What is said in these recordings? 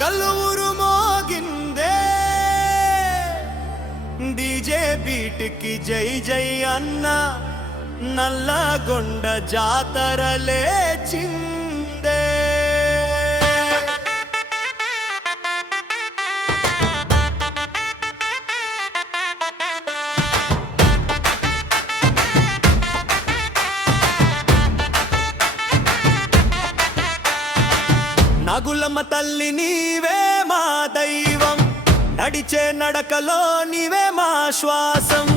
గల్లువురు మోగిందే DJ beat కి జై జై అన్న నల్లగొండ జాతర లేచిందే నాగులమ్మ తల్లి నీవే మా దైవం, నడిచే నడకలో నీవే మా శ్వాసం.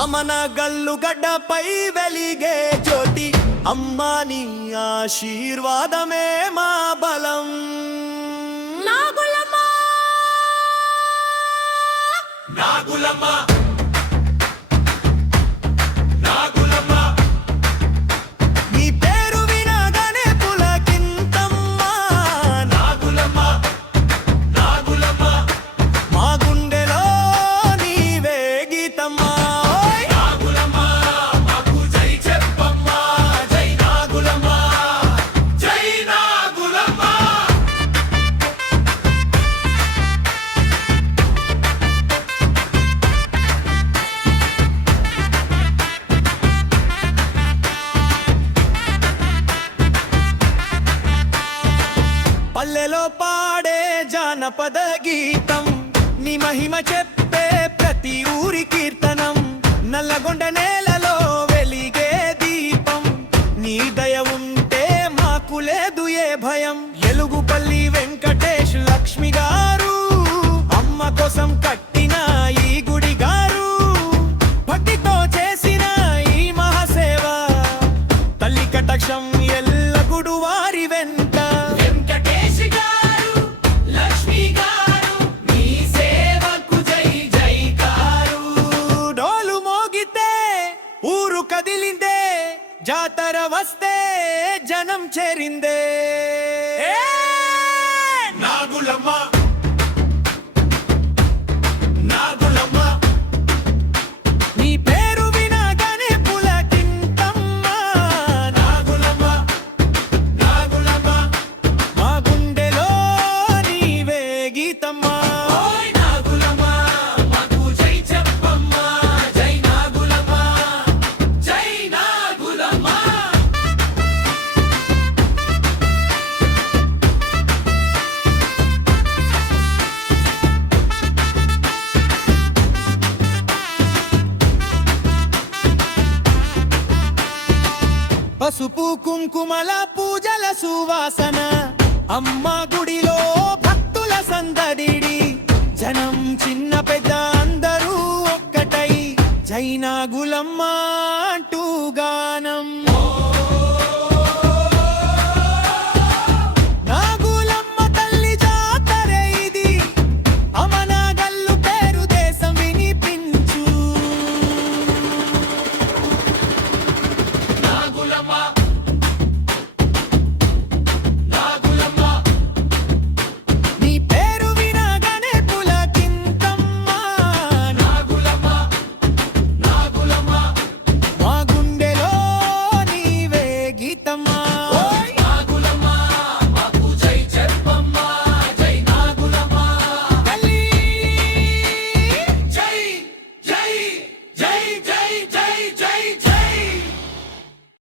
అమన గల్లు గడ్డపై వెలిగే జ్యోతి, అమ్మా నీ ఆశీర్వాదమే మా బలం. నాగులమ్మ నాగులమ్మ పల్లెలో పాడే జానపద గీతం, నీ మహిమ చెప్పే ప్రతి ఊరి కీర్తనం. నల్లగొండ నేలలో వెలిగే దీపం, నీ దయ ఉంటే మాకు లేదు ఏ భయం. ఎలుగుపల్లి వెంకటేష్ లక్ష్మి గారు అమ్మ కోసం కట్టిన ఈ గుడి గారు, భక్తితో చేసిన ఈ మహాసేవ, తల్లి కటాక్షం ఎల్లగుడు వారి వెంట. ఊరు కదిలిందే, జాతర వస్తే జనం చేరిందే. నాగులమ్మ నాగులమ్మ నీ పేరు వినగానే పులకింతమ్మ. నాగులమ్మ నాగులమ్మ మా గుండెలో నీవే గీతమ్మా. పసుపు కుంకుమల పూజల సువాసన, అమ్మ గుడిలో భక్తుల సందడిడి, జనం చిన్న పెద్ద అందరూ ఒక్కటై జై నాగులమ్మ అంటూ గానం.